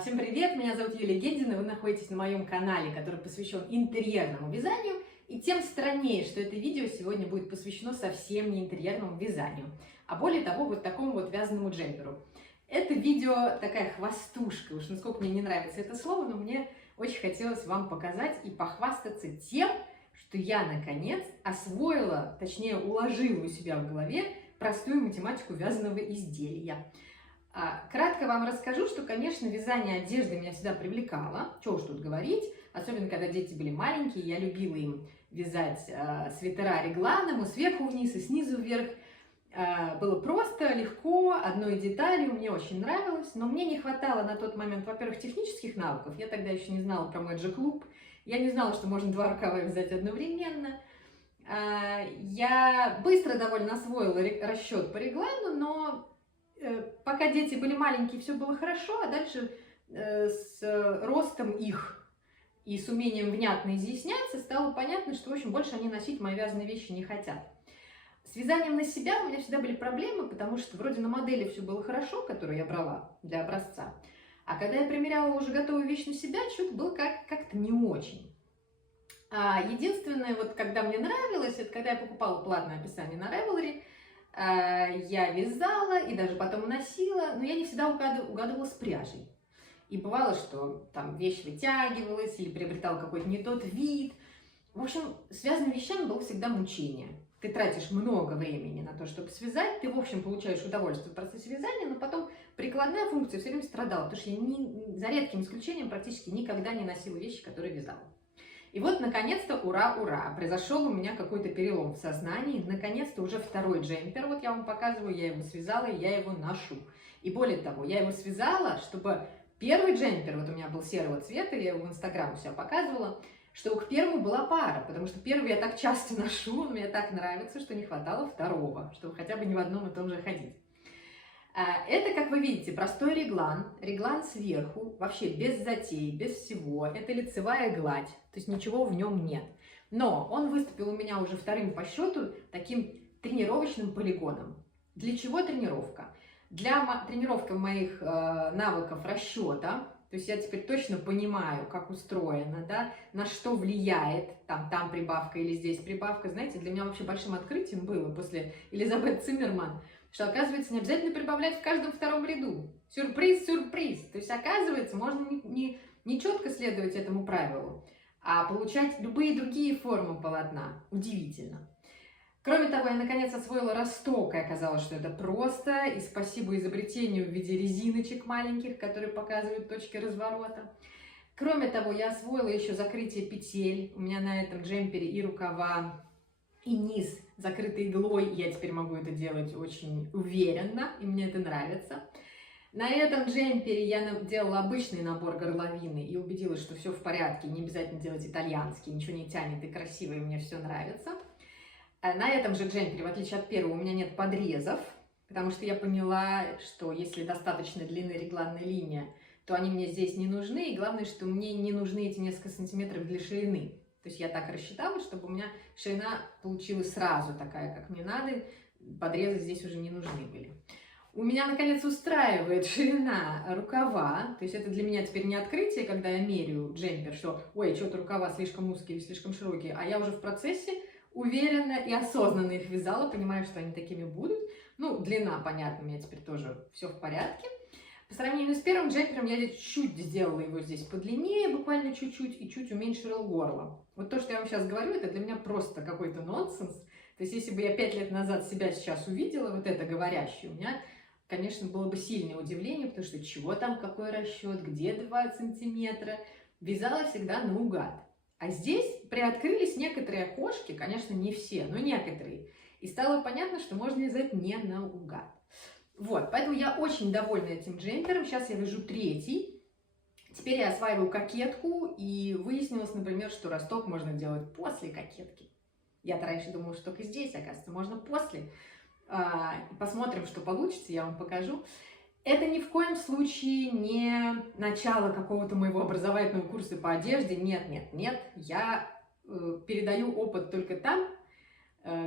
Всем привет, меня зовут Юлия Гедина, вы находитесь на моем канале, который посвящен интерьерному вязанию. И тем страннее, что это видео сегодня будет посвящено совсем не интерьерному вязанию, а более того, вот такому вот вязаному джемперу. Это видео такая хвастушка, уж насколько мне не нравится это слово, но мне очень хотелось вам показать и похвастаться тем, что я наконец освоила, точнее уложила у себя в голове простую математику вязаного изделия. Кратко вам расскажу, что, конечно, вязание одежды меня всегда привлекало, чего уж тут говорить, особенно когда дети были маленькие, я любила им вязать свитера регланом, и сверху вниз, и снизу вверх. Было просто, легко, одной деталью, мне очень нравилось, но мне не хватало на тот момент, во-первых, технических навыков, я тогда еще не знала про Magic Loop, я не знала, что можно два рукава вязать одновременно. Я быстро довольно освоила расчет по реглану, но пока дети были маленькие, все было хорошо, а дальше с ростом их и с умением внятно изъясняться стало понятно, что, в общем, больше они носить мои вязаные вещи не хотят. С вязанием на себя у меня всегда были проблемы, потому что вроде на модели все было хорошо, которую я брала для образца, а когда я примеряла уже готовую вещь на себя, что-то было как-то не очень. Единственное, вот когда мне нравилось, это когда я покупала платное описание на Ravelry, я вязала и даже потом носила, но я не всегда угадывала с пряжей. И бывало, что там вещь вытягивалась или приобретала какой-то не тот вид. В общем, связанными вещами было всегда мучение. Ты тратишь много времени на то, чтобы связать, ты, в общем, получаешь удовольствие в процессе вязания, но потом прикладная функция все время страдала, потому что я за редким исключением практически никогда не носила вещи, которые вязала. И вот, наконец-то, ура-ура, произошел у меня какой-то перелом в сознании, наконец-то уже второй джемпер, вот я вам показываю, я его связала, и я его ношу. И более того, я его связала, чтобы первый джемпер, вот у меня был серого цвета, я его в Инстаграм у себя показывала, чтобы к первому была пара, потому что первый я так часто ношу, он мне так нравится, что не хватало второго, чтобы хотя бы не в одном и том же ходить. Это, как вы видите, простой реглан сверху, вообще без затей, без всего. Это лицевая гладь, то есть ничего в нем нет. Но он выступил у меня уже вторым по счету таким тренировочным полигоном. Для чего тренировка? Для тренировки моих навыков расчета, то есть я теперь точно понимаю, как устроено, да, на что влияет там прибавка или здесь прибавка. Знаете, для меня вообще большим открытием было после Элизабет Циммерман, что, оказывается, не обязательно прибавлять в каждом втором ряду. Сюрприз, сюрприз. То есть, оказывается, можно не четко следовать этому правилу, а получать любые другие формы полотна. Удивительно. Кроме того, я, наконец, освоила росток, и оказалось, что это просто, и спасибо изобретению в виде резиночек маленьких, которые показывают точки разворота. Кроме того, я освоила еще закрытие петель. У меня на этом джемпере и рукава, и низ закрытый иглой, я теперь могу это делать очень уверенно, и мне это нравится. На этом джемпере я делала обычный набор горловины и убедилась, что все в порядке, не обязательно делать итальянский, ничего не тянет и красиво, и мне все нравится. На этом же джемпере, в отличие от первого, у меня нет подрезов, потому что я поняла, что если достаточно длинная регланная линия, то они мне здесь не нужны, и главное, что мне не нужны эти несколько сантиметров для ширины. То есть я так рассчитала, чтобы у меня ширина получилась сразу такая, как мне надо, подрезы здесь уже не нужны были. У меня, наконец, устраивает ширина рукава, то есть это для меня теперь не открытие, когда я меряю джемпер, что, ой, что-то рукава слишком узкие или слишком широкие, а я уже в процессе уверенно и осознанно их вязала, понимаю, что они такими будут. Ну, длина, понятно, у меня теперь тоже все в порядке. По сравнению с первым джемпером я чуть сделала его здесь подлиннее, буквально чуть-чуть, и чуть уменьшила горло. Вот то, что я вам сейчас говорю, это для меня просто какой-то нонсенс. То есть, если бы я 5 лет назад себя сейчас увидела, вот это говорящее, у меня, конечно, было бы сильное удивление, потому что чего там, какой расчет, где 2 сантиметра. Вязала всегда наугад. А здесь приоткрылись некоторые окошки, конечно, не все, но некоторые. И стало понятно, что можно вязать не наугад. Вот, поэтому я очень довольна этим джемпером. Сейчас я вяжу третий. Теперь я осваиваю кокетку, и выяснилось, например, что росток можно делать после кокетки. Я-то раньше думала, что только здесь, оказывается, можно после. Посмотрим, что получится, я вам покажу. Это ни в коем случае не начало какого-то моего образовательного курса по одежде. Нет, нет, нет. Я передаю опыт только там,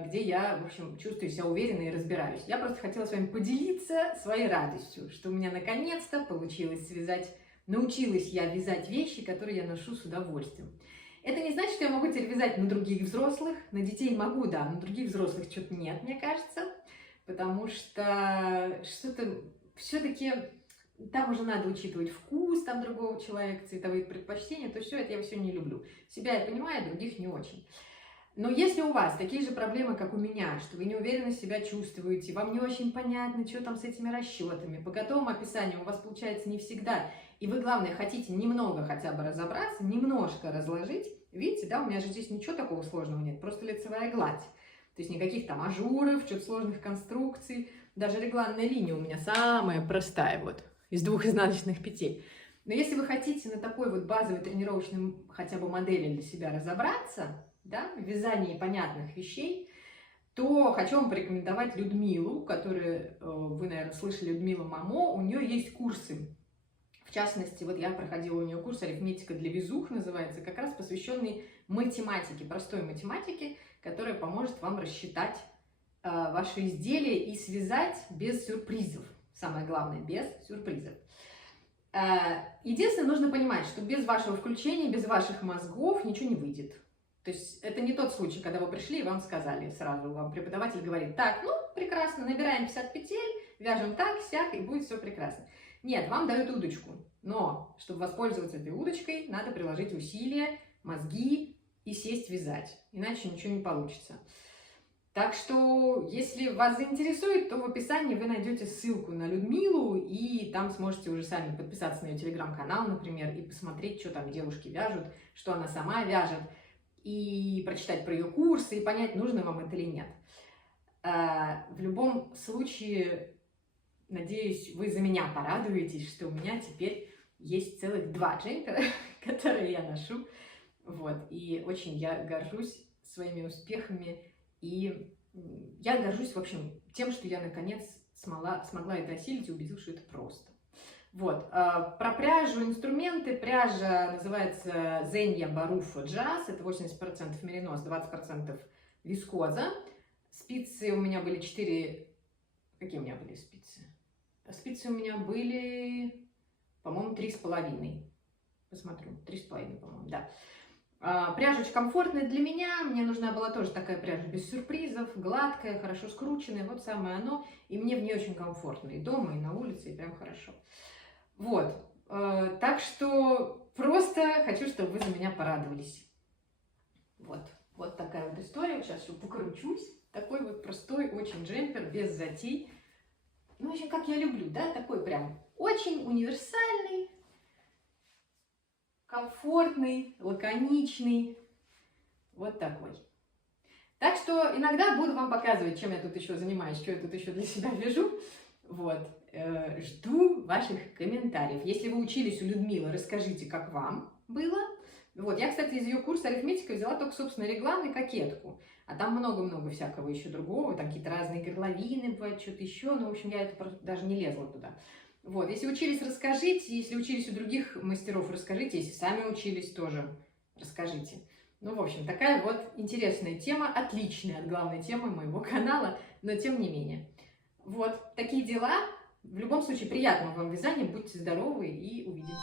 где я, в общем, чувствую себя уверенно и разбираюсь. Я просто хотела с вами поделиться своей радостью, что у меня наконец-то получилось связать научилась я вязать вещи, которые я ношу с удовольствием. Это не значит, что я могу теперь вязать на других взрослых. На детей могу, да, на других взрослых что-то нет, мне кажется. Потому что что-то все-таки там уже надо учитывать вкус там другого человека, цветовые предпочтения. То все это я все не люблю. Себя я понимаю, других не очень. Но если у вас такие же проблемы, как у меня, что вы неуверенно себя чувствуете, вам не очень понятно, что там с этими расчетами, по готовому описанию у вас получается не всегда, и вы, главное, хотите немного хотя бы разобраться, немножко разложить, видите, да, у меня же здесь ничего такого сложного нет, просто лицевая гладь. То есть никаких там ажуров, что-то сложных конструкций, даже регланная линия у меня самая простая, вот, из 2 изнаночных петель. Но если вы хотите на такой вот базовой тренировочной хотя бы модели для себя разобраться, да, в вязании понятных вещей, то хочу вам порекомендовать Людмилу, которую вы, наверное, слышали, Людмила Мамо. У нее есть курсы. В частности, вот я проходила у нее курс «Арифметика для везух» называется, как раз посвященный математике, простой математике, которая поможет вам рассчитать ваши изделия и связать без сюрпризов. Самое главное, без сюрпризов. Единственное, нужно понимать, что без вашего включения, без ваших мозгов ничего не выйдет. То есть это не тот случай, когда вы пришли и вам сказали сразу, вам преподаватель говорит: так, ну, прекрасно, набираем 50 петель, вяжем так, сяк, и будет все прекрасно. Нет, вам дают удочку, но чтобы воспользоваться этой удочкой, надо приложить усилия, мозги и сесть вязать, иначе ничего не получится. Так что, если вас заинтересует, то в описании вы найдете ссылку на Людмилу, и там сможете уже сами подписаться на ее телеграм-канал, например, и посмотреть, что там девушки вяжут, что она сама вяжет, и прочитать про ее курсы, и понять, нужно вам это или нет. В любом случае, надеюсь, вы за меня порадуетесь, что у меня теперь есть целых 2 джемпера, которые я ношу. Вот. И очень я горжусь своими успехами. И я горжусь, в общем, тем, что я, наконец, смогла это осилить и убедилась, что это просто. Вот. Про пряжу, инструменты. Пряжа называется Зенья Баруфа Джаз. Это 80% меринос, 20% вискоза. Спицы у меня были 4... Какие у меня были спицы? Спицы у меня были, по-моему, 3,5. Посмотрю, 3,5, по-моему, да. Пряжа очень комфортная для меня. Мне нужна была тоже такая пряжа без сюрпризов, гладкая, хорошо скрученная. Вот самое оно. И мне в ней очень комфортно. И дома, и на улице, и прям хорошо. Вот. Так что просто хочу, чтобы вы за меня порадовались. Вот. Вот такая вот история. Сейчас еще покручусь. Такой вот простой очень джемпер, без затей. Ну, в общем, как я люблю, да? Такой прям очень универсальный, комфортный, лаконичный, вот такой. Так что иногда буду вам показывать, чем я тут еще занимаюсь, что я тут еще для себя вяжу. Вот. Жду ваших комментариев. Если вы учились у Людмилы, расскажите, как вам было. Вот. Я, кстати, из ее курса арифметика взяла только, собственно, реглан и кокетку. А там много-много всякого еще другого. Там какие-то разные горловины бывают, что-то еще. Ну, в общем, я это просто даже не лезла туда. Вот, если учились, расскажите, если учились у других мастеров, расскажите, если сами учились, тоже расскажите. Ну, в общем, такая вот интересная тема, отличная от главной темы моего канала, но тем не менее. Вот, такие дела. В любом случае, приятного вам вязания, будьте здоровы и увидимся.